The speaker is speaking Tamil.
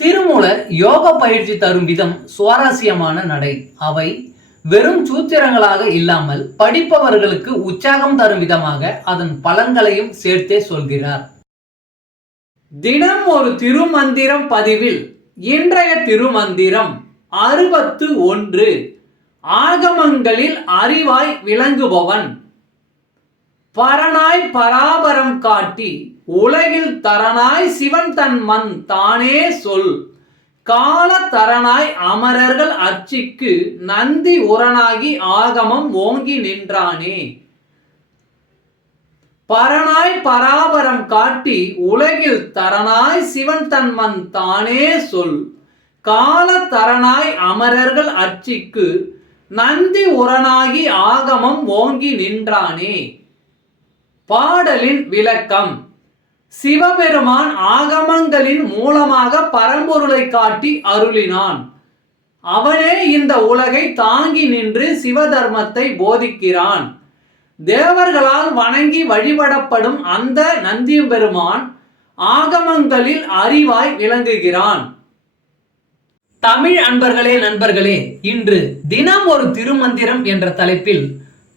திருமூலர் யோக பயிற்சி தரும் விதம் சுவாரஸ்யமான நடை. அவை வெறும் சூத்திரங்களாக இல்லாமல் படிப்பவர்களுக்கு உற்சாகம் தரும் விதமாக அதன் பலன்களையும் சேர்த்தே சொல்கிறார். தினம் ஒரு திருமந்திரம் பதிவில் இன்றைய திருமந்திரம் அறுபத்து ஒன்று. ஆகமங்களில் அறிவாய் விளங்குபவன். பரனாய் பராபரம் காட்டி உலகில் தரனாய் சிவன் தன் மண் தானே சொல். கால தரனாய் அமரர்கள் அச்சிக்கு நந்தி உரனாகி ஆகமம் ஓங்கி நின்றானே. பரனாய் பராபரம் காட்டி உலகில் தரனாய் சிவன் தன் மண் தானே சொல். கால தரனாய் அமரர்கள் அச்சிக்கு நந்தி உரனாகி ஆகமம் ஓங்கி நின்றானே. பாடலின் விளக்கம். சிவபெருமான் ஆகமங்களின் மூலமாக பரம்பொருளை காட்டி அருளினான். அவனே இந்த உலகை தாங்கி நின்று சிவதர்மத்தை போதிக்கிறான். தேவர்களால் வணங்கி வழிபடப்படும் அந்த நந்தியம்பெருமான் ஆகமங்களில் அறிவாய் விளங்குகிறான். தமிழ் அன்பர்களே நண்பர்களே இன்று தினம் ஒரு திருமந்திரம் என்ற தலைப்பில்